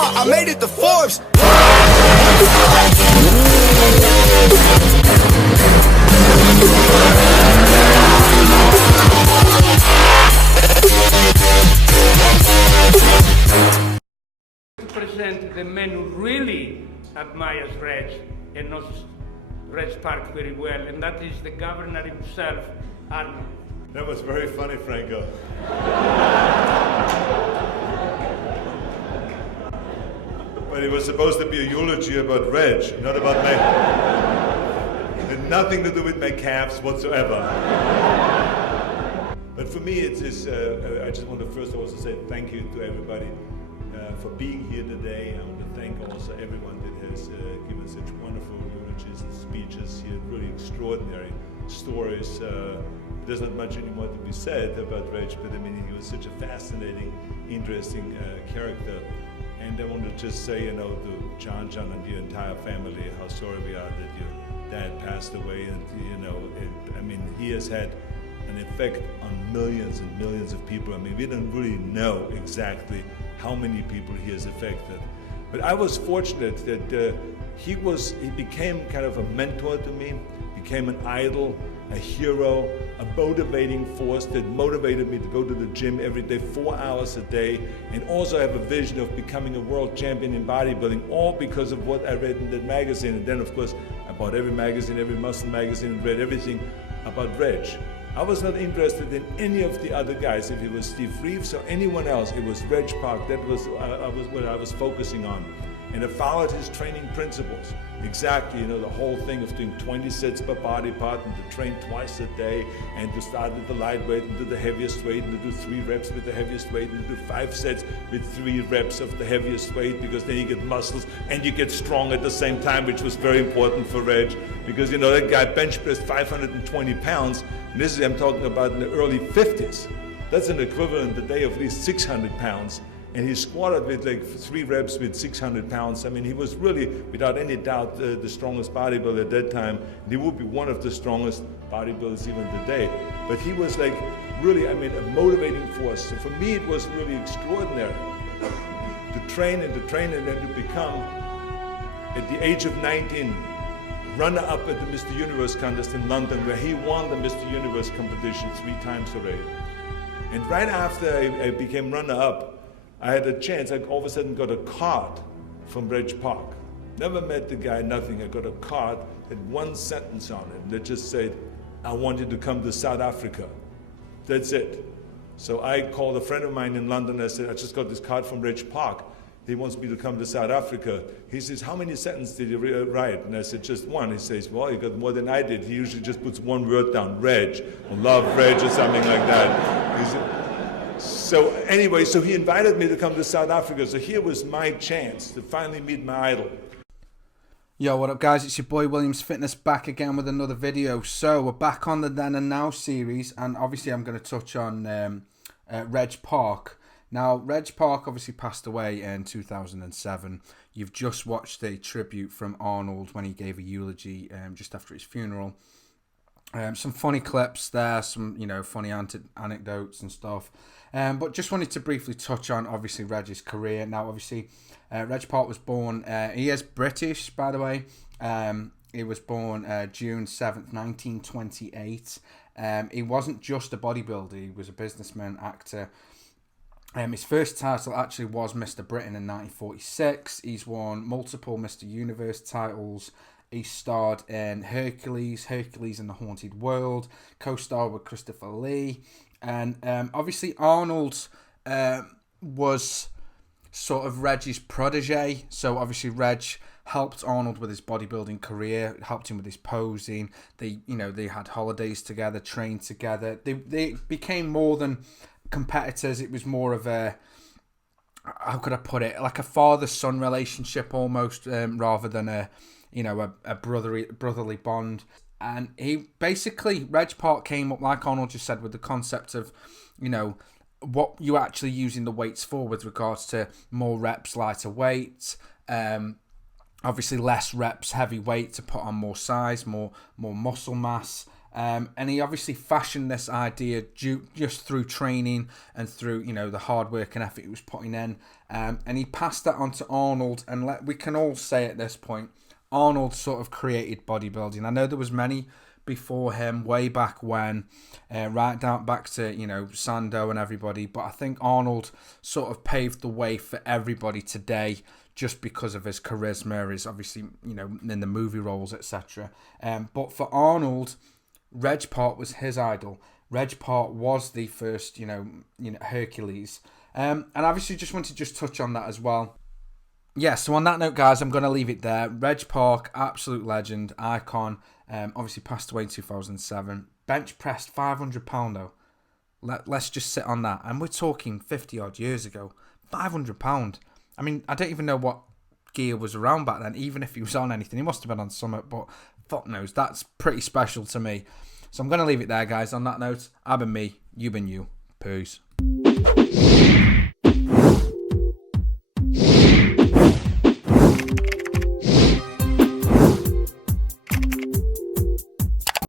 mama, I made it to Forbes. Present the man who really admires Reg and knows Reg Park very well, and that is the governor himself, Arnold. That was very funny, Franco. But it was supposed to be a eulogy about Reg, not about me. It had nothing to do with my calves whatsoever. But for me, it's just, I just want to first also say thank you to everybody for being here today. I want to thank also everyone that has given such wonderful eulogies and speeches here, really extraordinary stories. There's not much anymore to be said about Reg, but I mean, he was such a fascinating, interesting character. And I want to just say, you know, to John and your entire family, how sorry we are that your dad passed away. And, you know, I mean, he has had an effect on millions and millions of people. I mean, we don't really know exactly how many people he has affected. But I was fortunate that he became kind of a mentor to me, became an idol, a hero, a motivating force that motivated me to go to the gym every day, 4 hours a day, and also have a vision of becoming a world champion in bodybuilding, all because of what I read in that magazine. And then, of course, I bought every magazine, every muscle magazine, and read everything about Reg. I was not interested in any of the other guys. If it was Steve Reeves or anyone else, it was Reg Park. That was what I was focusing on. And I followed his training principles. Exactly, you know, the whole thing of doing 20 sets per body part and to train twice a day and to start with the lightweight and do the heaviest weight and to do 3 reps with the heaviest weight and to do 5 sets with 3 reps of the heaviest weight, because then you get muscles and you get strong at the same time, which was very important for Reg, because, you know, that guy bench pressed 520 pounds. And this is, I'm talking about in the early 50s. That's an equivalent today of at least 600 pounds. And he squatted with like 3 reps with 600 pounds. I mean, he was really, without any doubt, the strongest bodybuilder at that time. And he would be one of the strongest bodybuilders even today. But he was like, really, I mean, a motivating force. So for me, it was really extraordinary to train and then to become, at the age of 19, runner-up at the Mr. Universe contest in London, where he won the Mr. Universe competition 3 times already. And right after I became runner-up, I had a chance. I all of a sudden got a card from Reg Park. Never met the guy, nothing. I got a card that had 1 sentence on it that just said, I want you to come to South Africa. That's it. So I called a friend of mine in London. I said, I just got this card from Reg Park. He wants me to come to South Africa. He says, how many sentences did you write? And I said, just 1. He says, well, you got more than I did. He usually just puts 1 word down, Reg, or love Reg, or something like that. He said, so anyway, so he invited me to come to South Africa. So here was my chance to finally meet my idol. Yo, what up guys? It's your boy Williams Fitness back again with another video. So we're back on the Then and Now series, and obviously I'm going to touch on Reg Park. Now, Reg Park obviously passed away in 2007. You've just watched a tribute from Arnold when he gave a eulogy just after his funeral. Some funny clips there, some, you know, funny anecdotes and stuff. But just wanted to briefly touch on, obviously, Reg's career. Now, obviously, Reg Park was born, he is British, by the way. He was born June 7th, 1928. He wasn't just a bodybuilder, he was a businessman, actor. His first title actually was Mr. Britain in 1946. He's won multiple Mr. Universe titles. He starred in Hercules and the Haunted World, co-starred with Christopher Lee. And obviously Arnold was sort of Reg's protege. So obviously Reg helped Arnold with his bodybuilding career, helped him with his posing. They had holidays together, trained together. They became more than competitors. It was more of a, how could I put it, like a father-son relationship almost, rather than a brotherly bond. And he basically, Reg Park came up, like Arnold just said, with the concept of, what you actually using the weights for with regards to more reps, lighter weight, obviously less reps, heavy weight to put on more size, more muscle mass. And he obviously fashioned this idea just through training and through, you know, the hard work and effort he was putting in. And he passed that on to Arnold. And we can all say at this point, Arnold sort of created bodybuilding. I know there was many before him way back when, right down back to, you know, Sando and everybody. But I think Arnold sort of paved the way for everybody today, just because of his charisma, his obviously, you know, in the movie roles, etc. But for Arnold, Reg Park was his idol. Reg Park was the first, you know, Hercules. And obviously just want to just touch on that as well. Yeah, so on that note, guys, I'm going to leave it there. Reg Park, absolute legend, icon. Obviously passed away in 2007. Bench pressed 500 pound though. Let's just sit on that. And we're talking 50 odd years ago. 500 pound. I mean, I don't even know what gear was around back then. Even if he was on anything, he must have been on Summit. But fuck knows. That's pretty special to me. So I'm going to leave it there, guys. On that note, I've been me. You've been you. Peace.